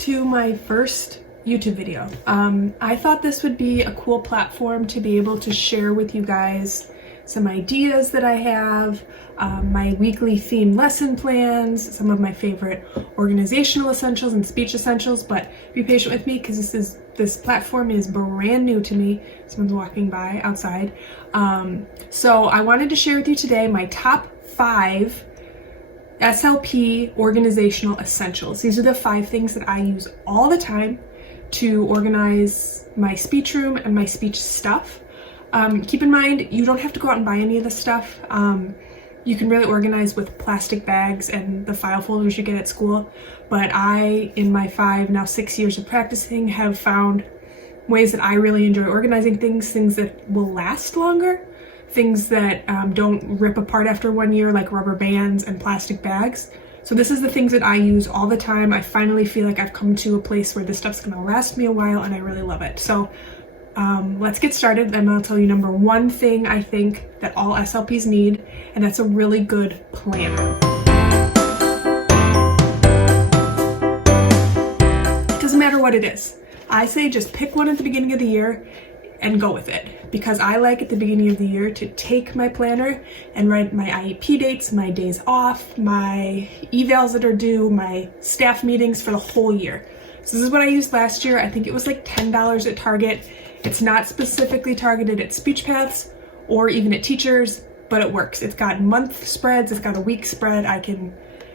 to my first YouTube video. I thought this would be a cool platform to be able to share with you guys some ideas that I have, my weekly theme lesson plans, some of my favorite organizational essentials and speech essentials, but be patient with me because this platform is brand new to me. Someone's walking by outside. So I wanted to share with you today my top 5 SLP Organizational Essentials. These are the 5 things that I use all the time to organize my speech room and my speech stuff. Keep in mind, you don't have to go out and buy any of this stuff. You can really organize with plastic bags and the file folders you get at school. But I, in my now 6 years of practicing, have found ways that I really enjoy organizing things that will last longer, things that don't rip apart after 1 year, like rubber bands and plastic bags. So this is the things that I use all the time. I finally feel like I've come to a place where this stuff's gonna last me a while and I really love it. So let's get started. And I'll tell you number 1 thing I think that all SLPs need, and that's a really good planner. It doesn't matter what it is. I say just pick one at the beginning of the year and go with it, because I like at the beginning of the year to take my planner and write my IEP dates, my days off, my evals that are due, my staff meetings for the whole year. So this is what I used last year. I think it was like $10 at Target. It's not specifically targeted at speech paths or even at teachers, but it works. It's got month spreads, it's got a week spread. I can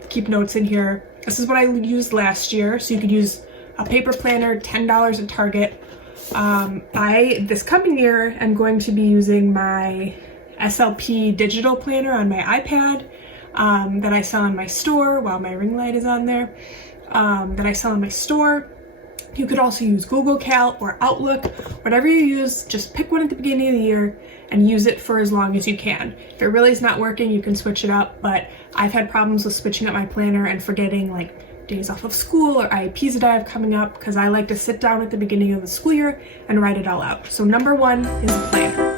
keep notes in here. This is what I used last year. So you could use a paper planner, $10 at Target. This coming year, I'm going to be using my SLP digital planner on my iPad that I sell in my store. While my ring light is on there, that I sell in my store. You could also use Google Cal or Outlook, whatever you use. Just pick one at the beginning of the year and use it for as long as you can. If it really is not working, you can switch it up, but I've had problems with switching up my planner and forgetting like days off of school or IEPs that I have coming up, because I like to sit down at the beginning of the school year and write it all out. So number 1 is a planner.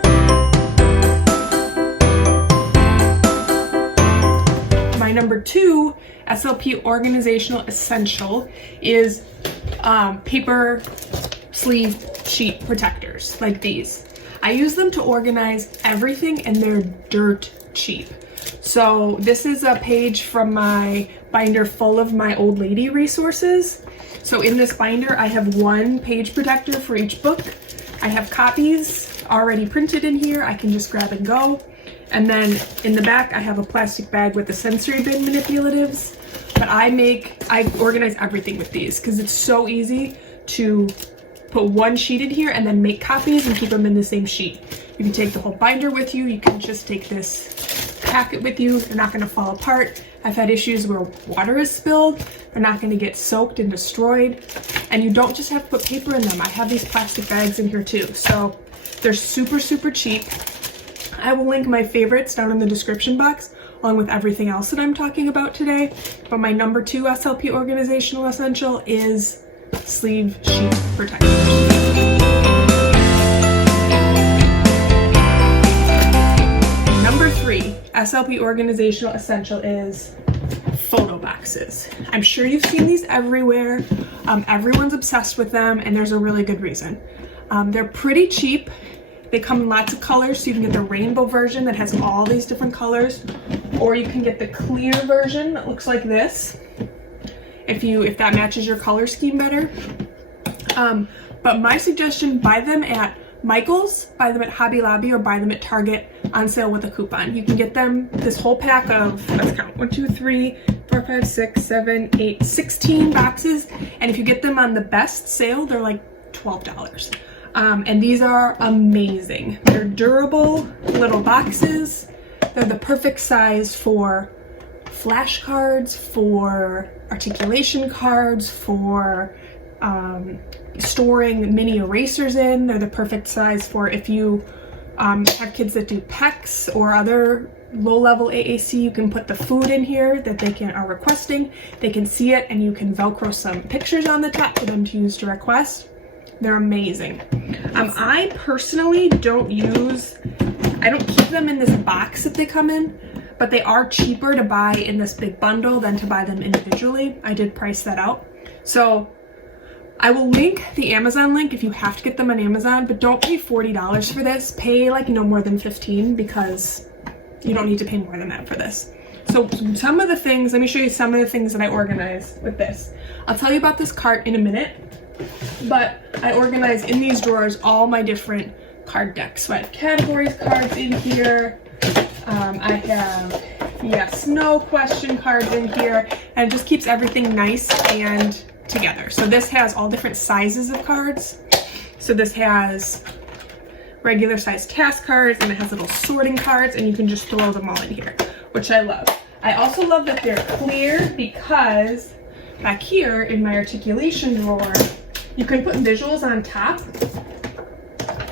My number 2 SLP Organizational Essential is paper sleeve sheet protectors like these. I use them to organize everything and they're dirt cheap. So this is a page from my binder full of my old lady resources. So in this binder, I have 1 page protector for each book. I have copies already printed in here. I can just grab and go. And then in the back, I have a plastic bag with the sensory bin manipulatives. But I organize everything with these because it's so easy to put 1 sheet in here and then make copies and keep them in the same sheet. You can take the whole binder with you. You can just take this packet with you. They're not going to fall apart. I've had issues where water is spilled. They're not going to get soaked and destroyed. And you don't just have to put paper in them. I have these plastic bags in here too. So they're super, super cheap. I will link my favorites down in the description box, along with everything else that I'm talking about today. But my number 2 SLP Organizational Essential is sleeve sheet protectors. Number 3 SLP Organizational Essential is photo boxes. I'm sure you've seen these everywhere. Everyone's obsessed with them, and there's a really good reason. They're pretty cheap. They come in lots of colors, so you can get the rainbow version that has all these different colors, or you can get the clear version that looks like this, if that matches your color scheme better. But my suggestion, buy them at Michael's, buy them at Hobby Lobby, or buy them at Target on sale with a coupon. You can get them this whole pack of, let's count, 1, 2, 3, 4, 5, 6, 7, 8, 16 boxes. And if you get them on the best sale, they're like $12. And these are amazing. They're durable little boxes. They're the perfect size for flashcards, for articulation cards, for storing mini erasers in. They're the perfect size for if you have kids that do PECs or other low-level AAC. You can put the food in here that they are requesting. They can see it, and you can Velcro some pictures on the top for them to use to request. They're amazing. I personally don't keep them in this box that they come in, but they are cheaper to buy in this big bundle than to buy them individually. I did price that out. So I will link the Amazon link if you have to get them on Amazon, but don't pay $40 for this. Pay like no more than $15 because you don't need to pay more than that for this. So some of the things, let me show you some of the things that I organized with this. I'll tell you about this cart in a minute, but I organized in these drawers all my different card decks. So I have categories cards in here. I have yes, no question cards in here, and it just keeps everything nice and together. So this has all different sizes of cards. So this has regular size task cards, and it has little sorting cards, and you can just throw them all in here, which I love. I also love that they're clear because back here in my articulation drawer, you can put visuals on top.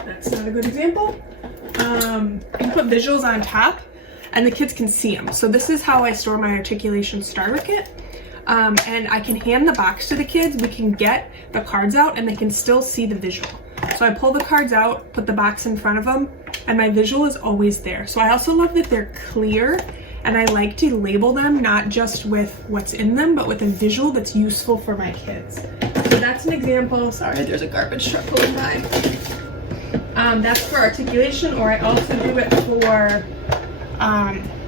That's not a good example. You can put visuals on top and the kids can see them. So this is how I store my articulation starter kit. And I can hand the box to the kids. We can get the cards out and they can still see the visual. So I pull the cards out, put the box in front of them, and my visual is always there. So I also love that they're clear, and I like to label them not just with what's in them, but with a visual that's useful for my kids. So that's an example. Sorry, there's a garbage truck going by. That's for articulation, or I also do it for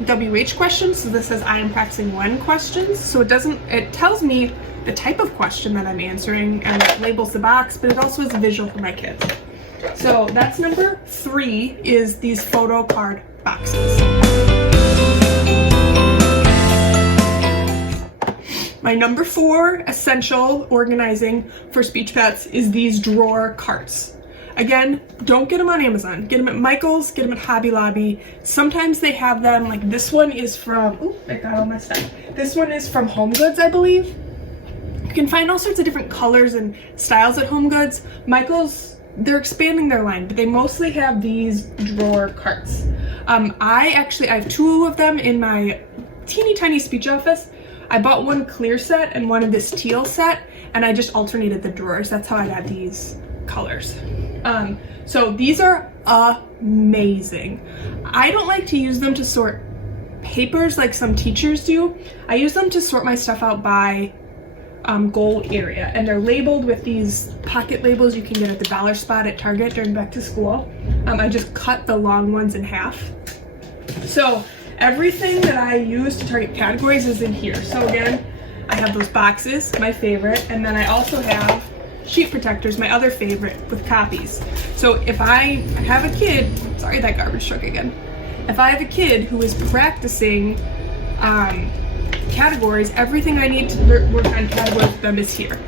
WH questions. So this says I am practicing 1 questions. So it tells me the type of question that I'm answering, and it labels the box, but it also is a visual for my kids. So that's number 3, is these photo card boxes. My number 4 essential organizing for speech pets is these drawer carts. Again, don't get them on Amazon. Get them at Michael's, get them at Hobby Lobby. Sometimes they have them, like this one is from, oh, I got all my stuff. This one is from Home Goods, I believe. You can find all sorts of different colors and styles at Home Goods. Michael's, they're expanding their line, but they mostly have these drawer carts. I have 2 of them in my teeny tiny speech office. I bought one clear set and one of this teal set, and I just alternated the drawers. That's how I got these colors. So these are amazing. I don't like to use them to sort papers like some teachers do. I use them to sort my stuff out by goal area, and they're labeled with these pocket labels you can get at the dollar spot at Target during back to school. I just cut the long ones in half. So everything that I use to target categories is in here. So again, I have those boxes, my favorite, and then I also have sheet protectors, my other favorite, with copies. So if I have a kid, sorry, that garbage truck again. If I have a kid who is practicing categories, everything I need to work on categories with them is here.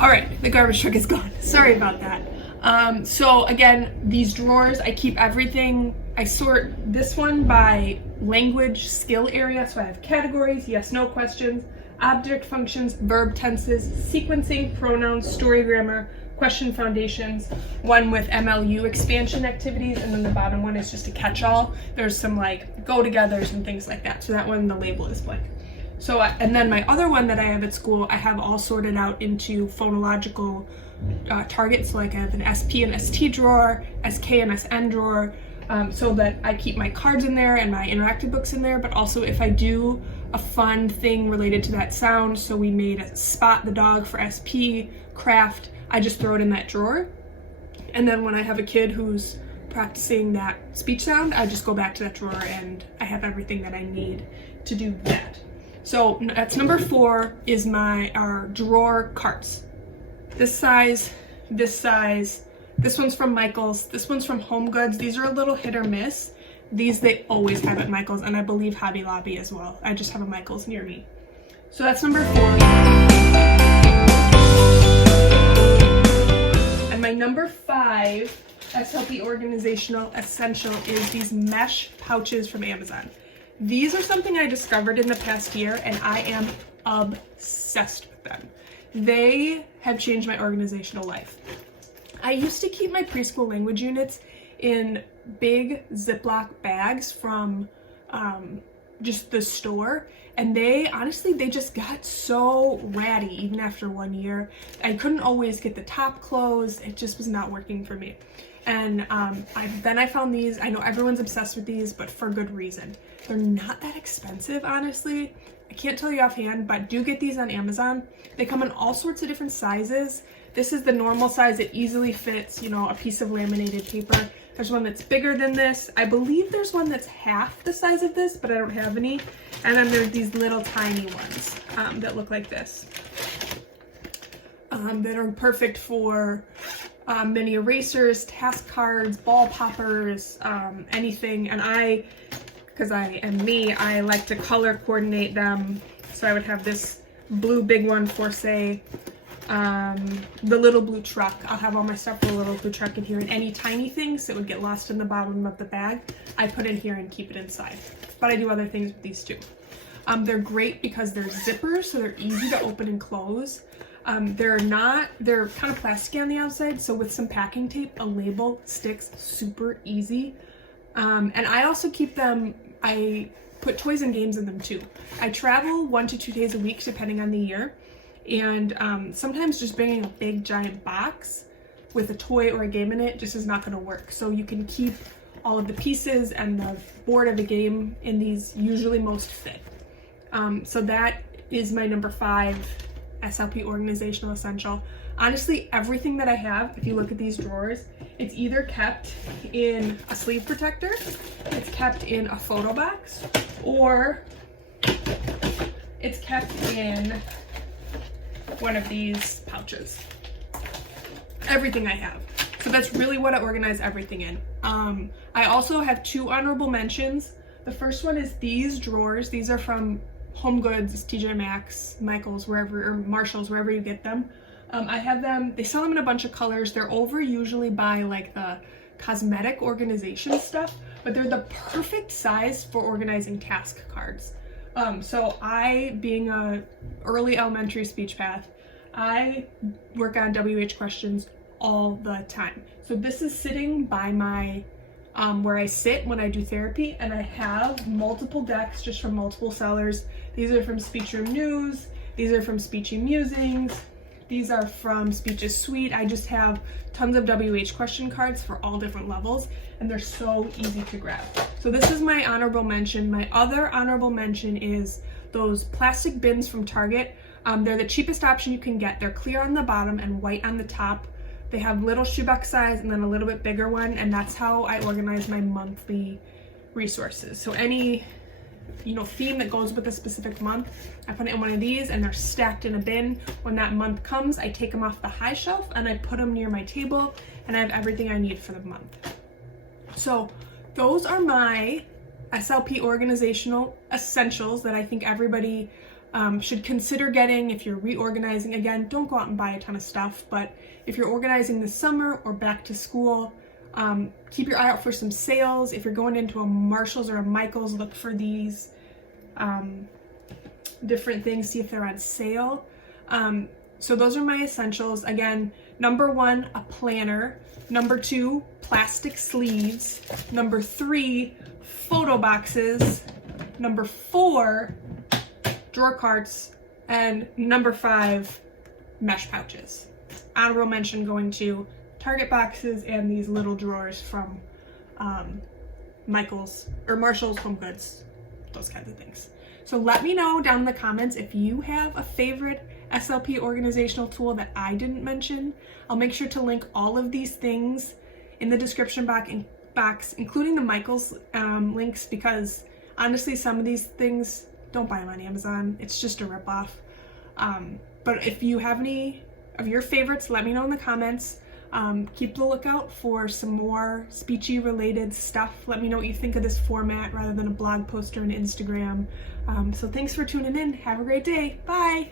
All right, the garbage truck is gone. Sorry about that. So again, these drawers, I keep everything. I sort this one by language skill area. So I have categories, yes, no questions, object functions, verb tenses, sequencing, pronouns, story grammar, question foundations, one with MLU expansion activities, and then the bottom one is just a catch-all. There's some like go-togethers and things like that. So that one, the label is blank. So, and then my other one that I have at school, I have all sorted out into phonological targets. So like I have an SP and ST drawer, SK and SN drawer, so that I keep my cards in there and my interactive books in there, but also if I do a fun thing related to that sound, so we made a Spot the dog for SP craft, I just throw it in that drawer. And then when I have a kid who's practicing that speech sound, I just go back to that drawer and I have everything that I need to do that. So that's number 4, is our drawer carts. This size, this size, this one's from Michael's, this one's from Home Goods. These are a little hit or miss. These they always have at Michael's, and I believe Hobby Lobby as well. I just have a Michael's near me. So that's number 4. And my number 5 SLP Organizational Essential is these mesh pouches from Amazon. These are something I discovered in the past year, and I am obsessed with them. They have changed my organizational life. I used to keep my preschool language units in big Ziploc bags from just the store, and they just got so ratty even after 1 year. I couldn't always get the top closed. It just was not working for me. And then I found these. I know everyone's obsessed with these, but for good reason. They're not that expensive, honestly. I can't tell you offhand, but do get these on Amazon. They come in all sorts of different sizes. This is the normal size. It easily fits, you know, a piece of laminated paper. There's one that's bigger than this. I believe there's one that's half the size of this, but I don't have any. And then there's these little tiny ones that look like this. That are perfect for mini erasers, task cards, ball poppers, anything. And because I am me, I like to color coordinate them. So I would have this blue big one for, say, the little blue truck. I'll have all my stuff for the little blue truck in here, and any tiny things that would get lost in the bottom of the bag, I put in here and keep it inside. But I do other things with these too. They're great because they're zippers, so they're easy to open and close. They're kind of plasticky on the outside, so with some packing tape, a label sticks super easy. And I also keep them, I put toys and games in them too. I travel 1 to 2 days a week depending on the year, and sometimes just bringing a big giant box with a toy or a game in it just is not going to work. So you can keep all of the pieces and the board of the game in these usually most fit. So that is my number 5 SLP Organizational Essential. Honestly, everything that I have, if you look at these drawers, it's either kept in a sleeve protector, it's kept in a photo box, or it's kept in one of these pouches. Everything I have. So that's really what I organize everything in. I also have 2 honorable mentions. The first one is these drawers. These are from Home Goods, TJ Maxx, Michaels, wherever, or Marshalls, wherever you get them. I have them, they sell them in a bunch of colors. They're over usually by like the cosmetic organization stuff, but they're the perfect size for organizing task cards. So I, being a early elementary speech path, I work on WH questions all the time. So this is sitting by my, where I sit when I do therapy, and I have multiple decks just from multiple sellers. These are from Speech Room News, these are from Speechy Musings, these are from Speech's Suite. I just have tons of WH question cards for all different levels, and they're so easy to grab. So this is my honorable mention. My other honorable mention is those plastic bins from Target. They're the cheapest option you can get. They're clear on the bottom and white on the top. They have little shoebox size and then a little bit bigger one, and that's how I organize my monthly resources. So any, you know, theme that goes with a specific month, I put it in one of these, and they're stacked in a bin. When that month comes, I take them off the high shelf and I put them near my table, and I have everything I need for the month. So those are my SLP Organizational Essentials that I think everybody should consider getting if you're reorganizing. Again, don't go out and buy a ton of stuff, but if you're organizing this summer or back to school, keep your eye out for some sales. If you're going into a Marshalls or a Michaels, look for these different things, see if they're on sale. So those are my essentials. Again, number 1, a planner. Number 2, plastic sleeves. Number 3, photo boxes. Number 4, drawer carts. And number 5, mesh pouches. Honorable mention going to Target boxes and these little drawers from Michaels or Marshalls, Home Goods, those kinds of things. So let me know down in the comments if you have a favorite SLP organizational tool that I didn't mention. I'll make sure to link all of these things in the description box, including the Michaels links, because honestly, some of these things, don't buy them on Amazon. It's just a ripoff. But if you have any of your favorites, let me know in the comments. Keep the lookout for some more speechy related stuff. Let me know what you think of this format rather than a blog post or an Instagram. So thanks for tuning in. Have a great day. Bye.